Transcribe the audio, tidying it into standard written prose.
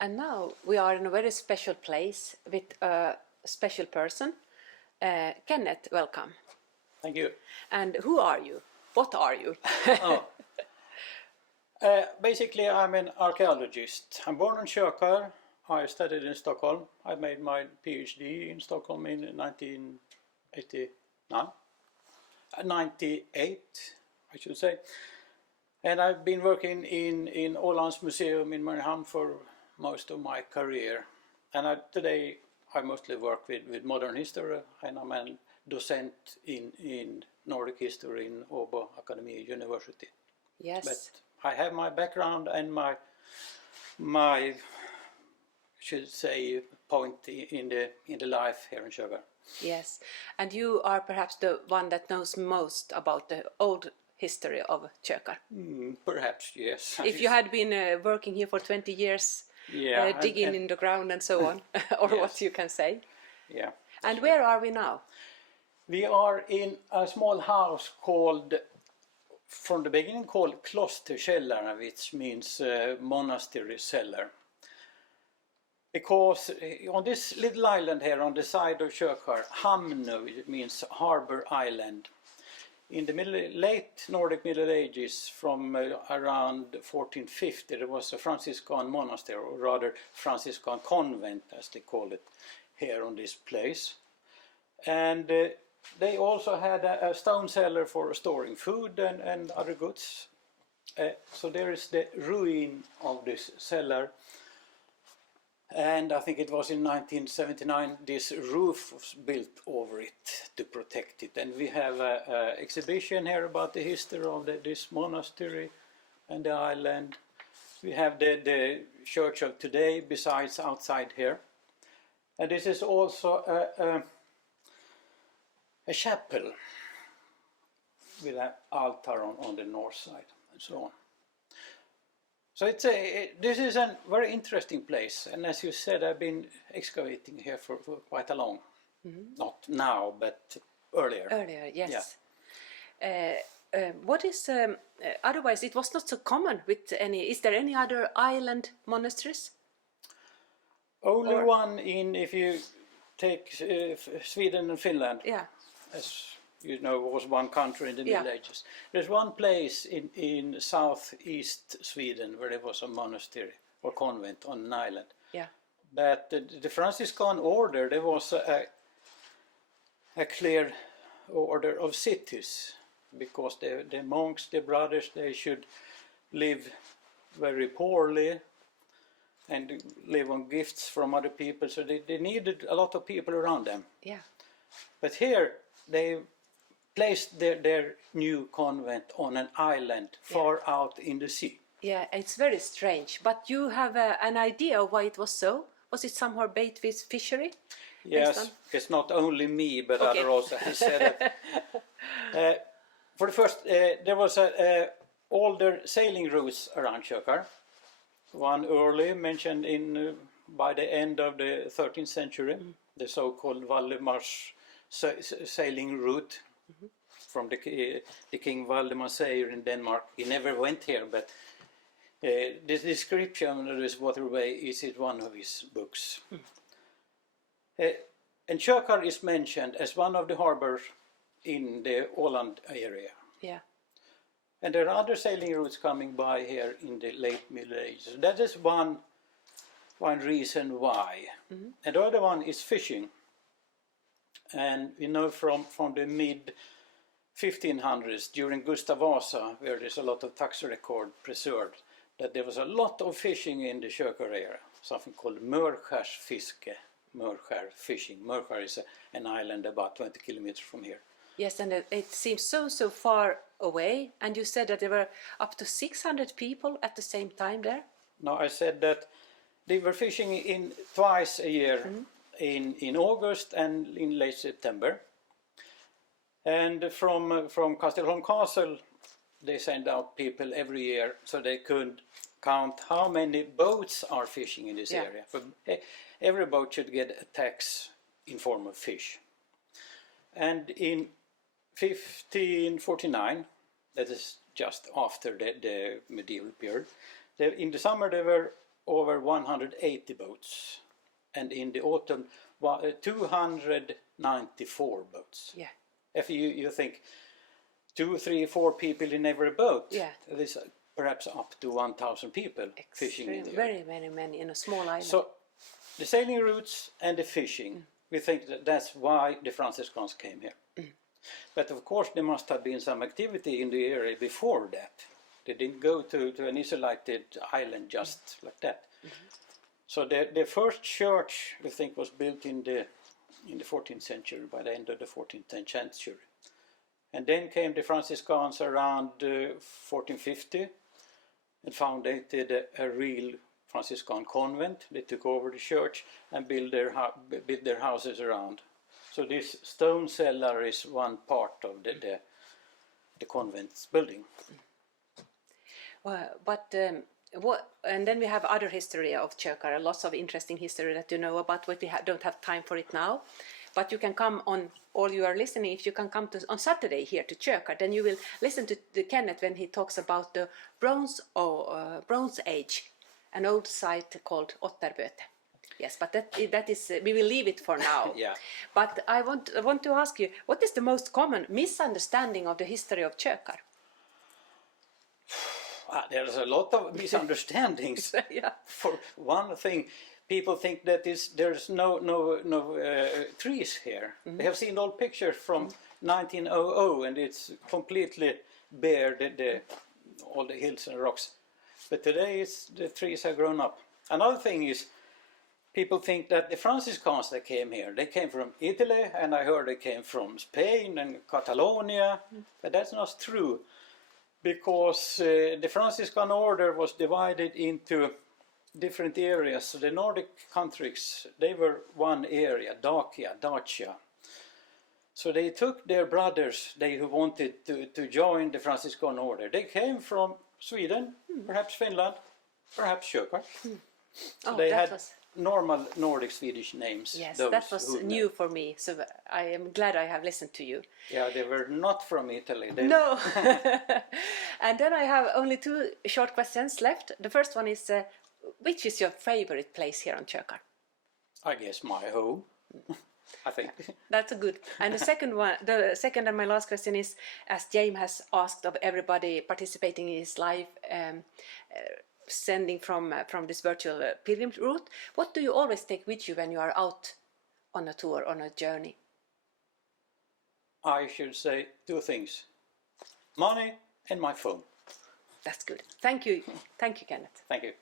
And now we are in a very special place with a special person. Kennet, welcome. Thank you. And who are you? What are you? Basically, I'm an archaeologist. I'm born in Kökar. I studied in Stockholm. I made my PhD in Stockholm in 98, I should say. And I've been working in Ålands Museum in Mariehamn for most of my career. And today I mostly work with modern history, and I'm a docent in Nordic history in Åbo Akademi University. Yes. But I have my background and my should say point in the life here in Kökar. Yes, and you are perhaps the one that knows most about the old history of Kökar. Perhaps, yes. If you had been working here for 20 years, digging in the ground and so on, or yes. what you can say. Yeah. And where are we now? We are in a small house called, from the beginning called Klosterkällaren, which means monastery cellar. Because on this little island here on the side of Kökar, Hamnö, it means harbour island. In the late Nordic Middle Ages, from around 1450, there was a Franciscan monastery, or rather Franciscan convent as they call it, here on this place. And they also had a stone cellar for storing food and other goods. So there is the ruin of this cellar. And I think it was in 1979 this roof was built over it to protect it. And we have an exhibition here about the history of this monastery and the island. We have the church of today besides outside here. And this is also a chapel with an altar on the north side and so on. So this is a very interesting place, and as you said, I've been excavating here for quite a long, not now, but earlier. Earlier, yes. Yeah. What is, otherwise it was not so common with any, is there any other island monasteries? Only one if you take Sweden and Finland. Yeah. As you know, was one country in the Middle Ages. There's one place in southeast Sweden where there was a monastery or convent on an island. Yeah. But the Franciscan order, there was a clear order of cities, because the monks, the brothers, they should live very poorly and live on gifts from other people, so they needed a lot of people around them. Yeah. But here they placed their new convent on an island far out in the sea. Yeah, it's very strange, but you have an idea of why it was so? Was it somehow bait with fishery? Yes, it's not only me, but others also have said it. For the first, there was older sailing routes around Kökar. One early mentioned by the end of the 13th century, the so-called Valdemar's sailing route. From the King Valdemar Sejr in Denmark. He never went here, but the description of this waterway is in one of his books. And Kökar is mentioned as one of the harbors in the Åland area. Yeah. And there are other sailing routes coming by here in the late Middle Ages. That is one reason why. And the other one is fishing. And we know from the mid 1500s, during Gustav Vasa, where there's a lot of tax record preserved, that there was a lot of fishing in the Kökar area, something called Mörkärsfiske, Mörskär fishing. Mörskär is an island about 20 kilometers from here. Yes, and it seems so far away, and you said that there were up to 600 people at the same time there? No, I said that they were fishing twice a year, in August and in late September. And from Kastelholm Castle, they send out people every year so they could count how many boats are fishing in this area. For every boat should get a tax in form of fish. And in 1549, that is just after the medieval period, in the summer there were over 180 boats, and in the autumn 294 boats. Yeah. If you think 2, 3, 4 people in every boat, Yeah. there's perhaps up to 1,000 people fishing in the Very, very many in a small island. So the sailing routes and the fishing, we think that's why the Franciscans came here. But of course there must have been some activity in the area before that. They didn't go to an isolated island just like that. So the first church, we think, was built in the 14th century, by the end of the 14th century. And then came the Franciscans around 1450 and founded a real Franciscan convent. They took over the church and built their houses around. So this stone cellar is one part of the convent's building. And then we have other history of Kökar, lots of interesting history that you know about, but we don't have time for it now. But you can come on, all you are listening, if you can come on Saturday here to Kökar, then you will listen to Kennet when he talks about the Bronze Age, an old site called Otterböte. Yes, but that is we will leave it for now. Yeah. But I want to ask you, what is the most common misunderstanding of the history of Kökar? There's a lot of misunderstandings. Yeah. For one thing, people think that there's no trees here. They have seen old pictures from 1900 and it's completely bare, all the hills and rocks. But today the trees have grown up. Another thing is, people think that the Franciscans that came here, they came from Italy, and I heard they came from Spain and Catalonia, but that's not true. Because the Franciscan order was divided into different areas. So the Nordic countries, they were one area, Dacia. So they took their brothers, they who wanted to join the Franciscan order. They came from Sweden, perhaps Finland, perhaps Kökar. So they had normal Nordic Swedish names. Yes, that was new for me, so I am glad I have listened to you. Yeah, they were not from Italy. No. And then I have only 2 short questions left. The first one is, which is your favorite place here on Kökar? I guess my home, I think. That's a good. And the second and my last question is, as James has asked of everybody participating in his live sending from this virtual pilgrim route, what do you always take with you when you are out on a tour, on a journey? I should say 2 things: money and my phone. That's good. Thank you. Thank you, Kenneth. Thank you.